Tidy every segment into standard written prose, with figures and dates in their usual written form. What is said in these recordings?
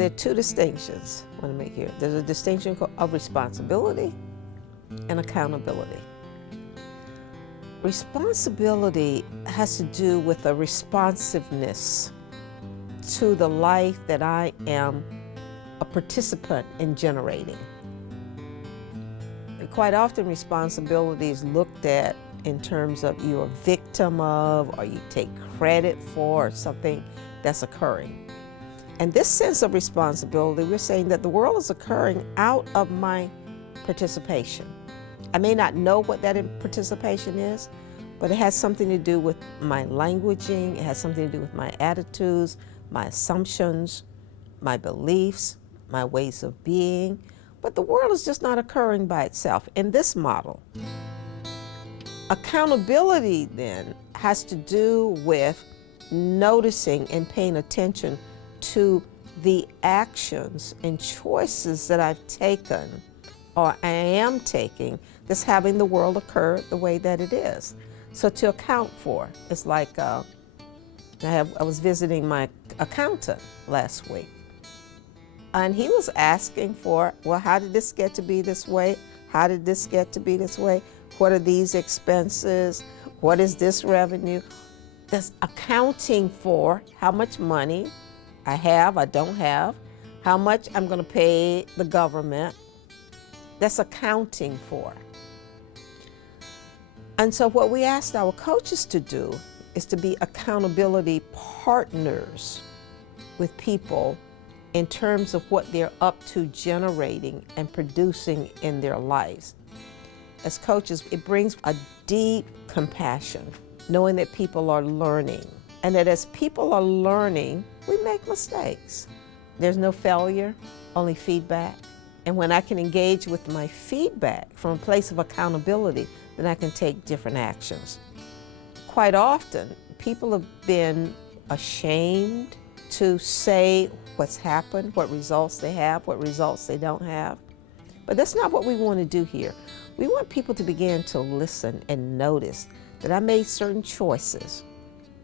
there are two distinctions I want to make here. There's a distinction of responsibility and accountability. Responsibility has to do with a responsiveness to the life that I am a participant in generating. And quite often responsibility is looked at in terms of you're a victim of, or you take credit for, or something that's occurring. And this sense of responsibility, we're saying that the world is occurring out of my participation. I may not know what that participation is, but it has something to do with my languaging, it has something to do with my attitudes, my assumptions, my beliefs, my ways of being. But the world is just not occurring by itself. In this model, accountability then has to do with noticing and paying attention to the actions and choices that I've taken or I am taking that's having the world occur the way that it is. So to account for, it's like I was visiting my accountant last week, and he was asking for, well, how did this get to be this way? How did this get to be this way? What are these expenses? What is this revenue? That's accounting for how much money I have, I don't have, how much I'm going to pay the government. That's accounting for. And so what we asked our coaches to do is to be accountability partners with people in terms of what they're up to generating and producing in their lives. As coaches, it brings a deep compassion, knowing that people are learning, and that as people are learning, we make mistakes. There's no failure, only feedback. And when I can engage with my feedback from a place of accountability, then I can take different actions. Quite often, people have been ashamed to say what's happened, what results they have, what results they don't have. But that's not what we want to do here. We want people to begin to listen and notice that I made certain choices.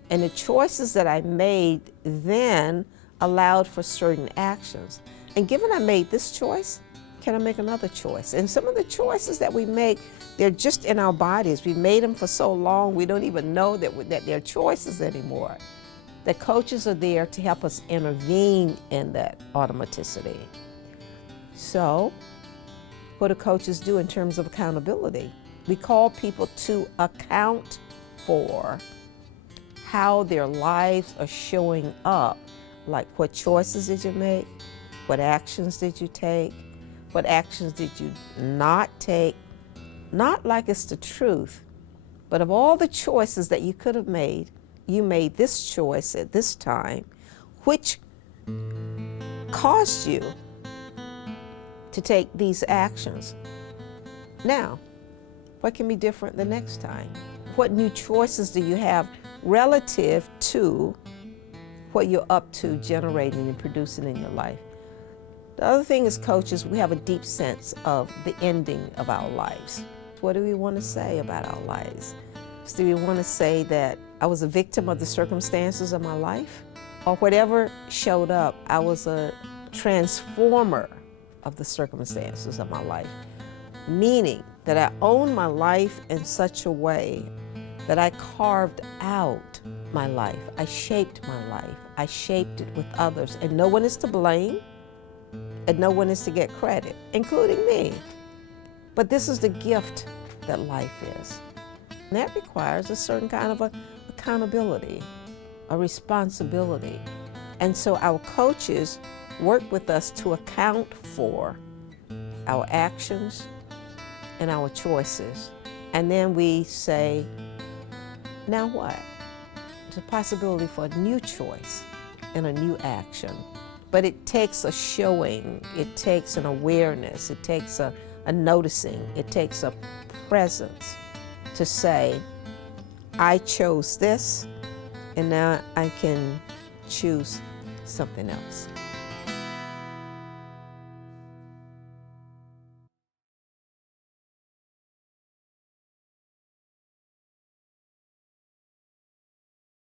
And the choices that I made then allowed for certain actions. And given I made this choice, can I make another choice? And some of the choices that we make, they're just in our bodies. We made them for so long, we don't even know that they're choices anymore. The coaches are there to help us intervene in that automaticity. So, what do coaches do in terms of accountability? We call people to account for how their lives are showing up, like what choices did you make, what actions did you take, what actions did you not take, not like it's the truth, but of all the choices that you could have made, you made this choice at this time, which caused you to take these actions. Now, what can be different the next time? What new choices do you have relative to what you're up to generating and producing in your life? The other thing is, coaches, we have a deep sense of the ending of our lives. What do we want to say about our lives? Do we want to say that I was a victim of the circumstances of my life? Or whatever showed up, I was a transformer of the circumstances of my life? Meaning that I own my life in such a way that I carved out my life. I shaped my life. I shaped it with others. And no one is to blame, and no one is to get credit, including me. But this is the gift that life is. And that requires a certain kind of accountability, a responsibility. And so our coaches work with us to account for our actions and our choices. And then we say, now what? There's a possibility for a new choice and a new action. But it takes a showing, it takes an awareness, it takes a noticing, it takes a presence to say, I chose this, and now I can choose something else.